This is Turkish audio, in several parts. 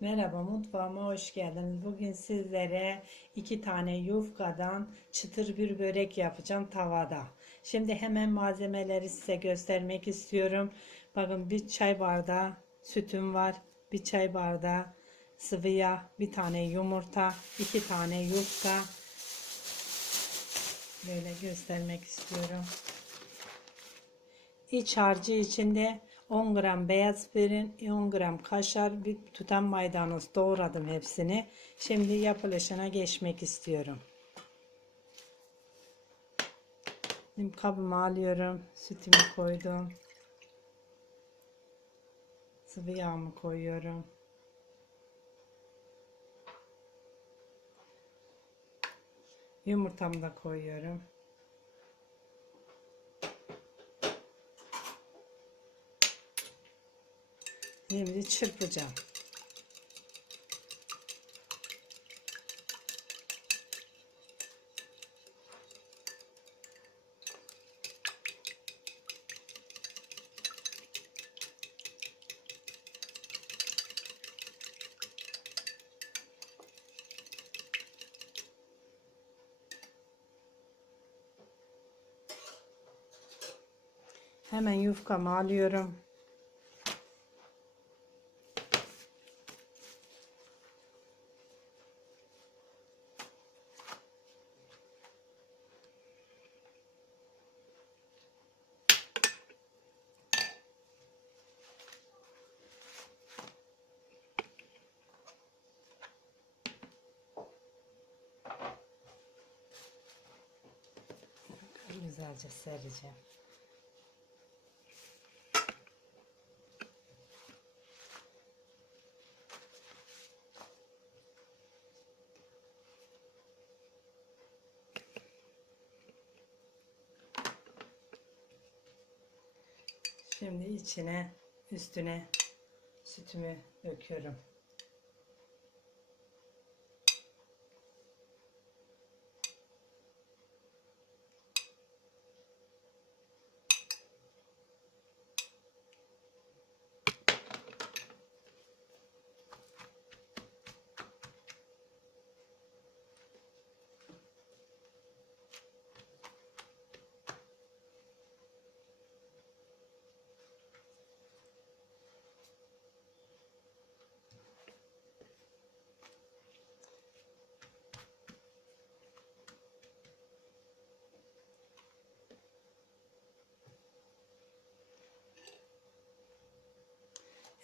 Merhaba mutfağıma hoş geldiniz. Bugün sizlere iki tane yufkadan çıtır bir börek yapacağım tavada. Şimdi hemen malzemeleri size göstermek istiyorum. Bakın bir çay bardağı sütüm var. Bir çay bardağı sıvı yağ, bir tane yumurta, iki tane yufka. Böyle göstermek istiyorum. İç harcı içinde 10 gram beyaz peynir, 10 gram kaşar, bir tutam maydanoz doğradım hepsini. Şimdi yapılışına geçmek istiyorum. Şimdi kabıma alıyorum. Sütümü koydum. Sıvı yağımı koyuyorum. Yumurtamı da koyuyorum. Şimdi çırpacağım. Hemen yufkamı alıyorum. Güzelce sereceğim. Şimdi içine üstüne sütümü döküyorum.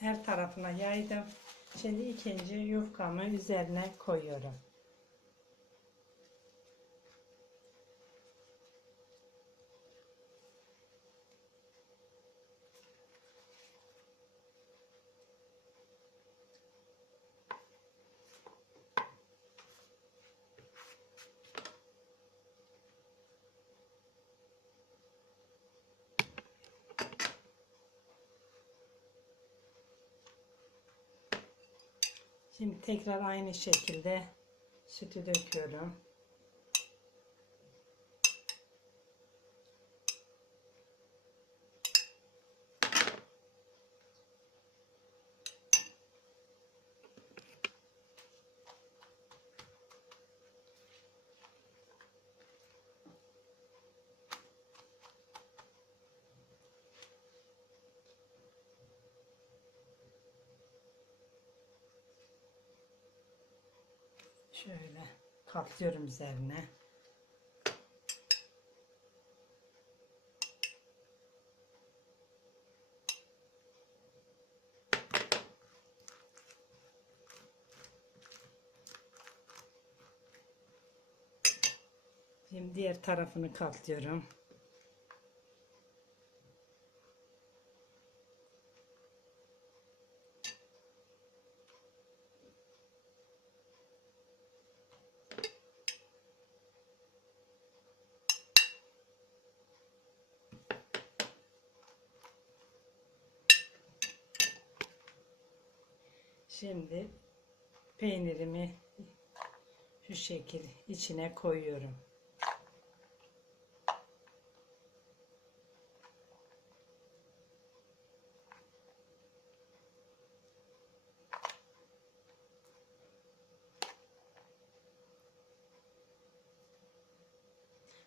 Her tarafına yaydım. Şimdi ikinci yufkamı üzerine koyuyorum. Şimdi tekrar aynı şekilde sütü döküyorum. Şöyle katlıyorum üzerine. Şimdi diğer tarafını katlıyorum. Şimdi peynirimi şu şekil içine koyuyorum.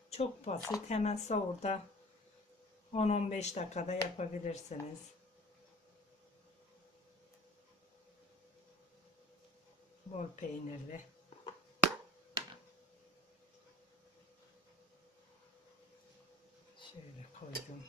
Çok basit. Hemen savurda 10-15 dakikada yapabilirsiniz. Bol peynirli. Şöyle koydum.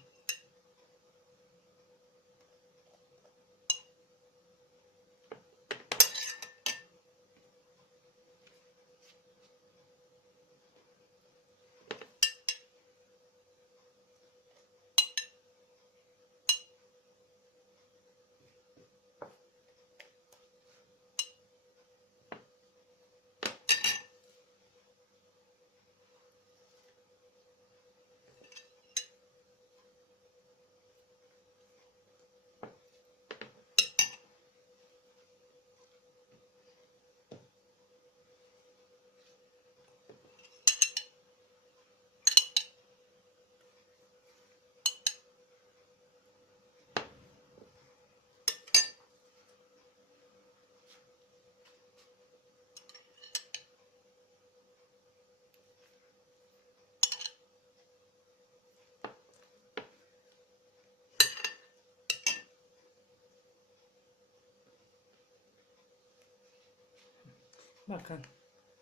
Bakın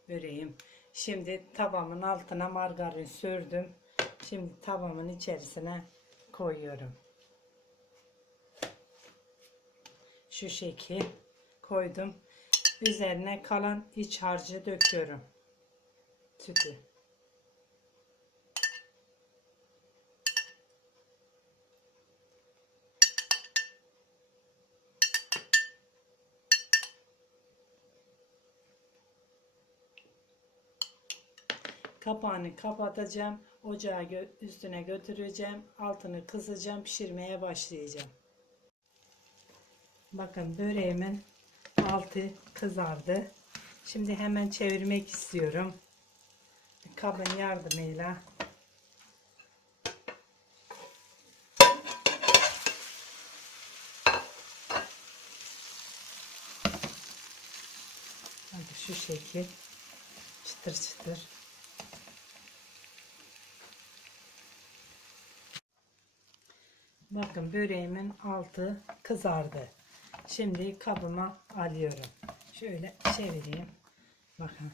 böreğim. Şimdi tavamın altına margarin sürdüm. Şimdi tavamın içerisine koyuyorum. Şu şekil koydum. Üzerine kalan iç harcı döküyorum. Sütü. Kapağını kapatacağım. Ocağı gö- üstüne götüreceğim. Altını kısacağım. Pişirmeye başlayacağım. Bakın böreğimin altı kızardı. Şimdi hemen çevirmek istiyorum. Kabın yardımıyla. Şu şekil. Çıtır çıtır. Bakın böreğimin altı kızardı. Şimdi kabıma alıyorum. Şöyle çevireyim. Bakın.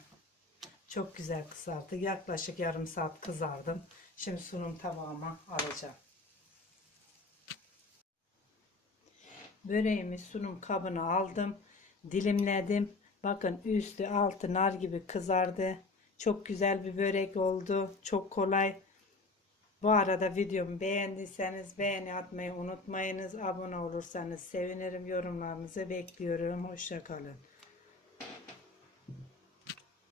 Çok güzel kızardı. Yaklaşık yarım saat kızardım. Şimdi sunum tabağıma alacağım. Böreğimi sunum kabına aldım. Dilimledim. Bakın üstü altı nar gibi kızardı. Çok güzel bir börek oldu. Çok kolay. Bu arada videomu beğendiyseniz beğeni atmayı unutmayınız. Abone olursanız sevinirim. Yorumlarınızı bekliyorum. Hoşça kalın.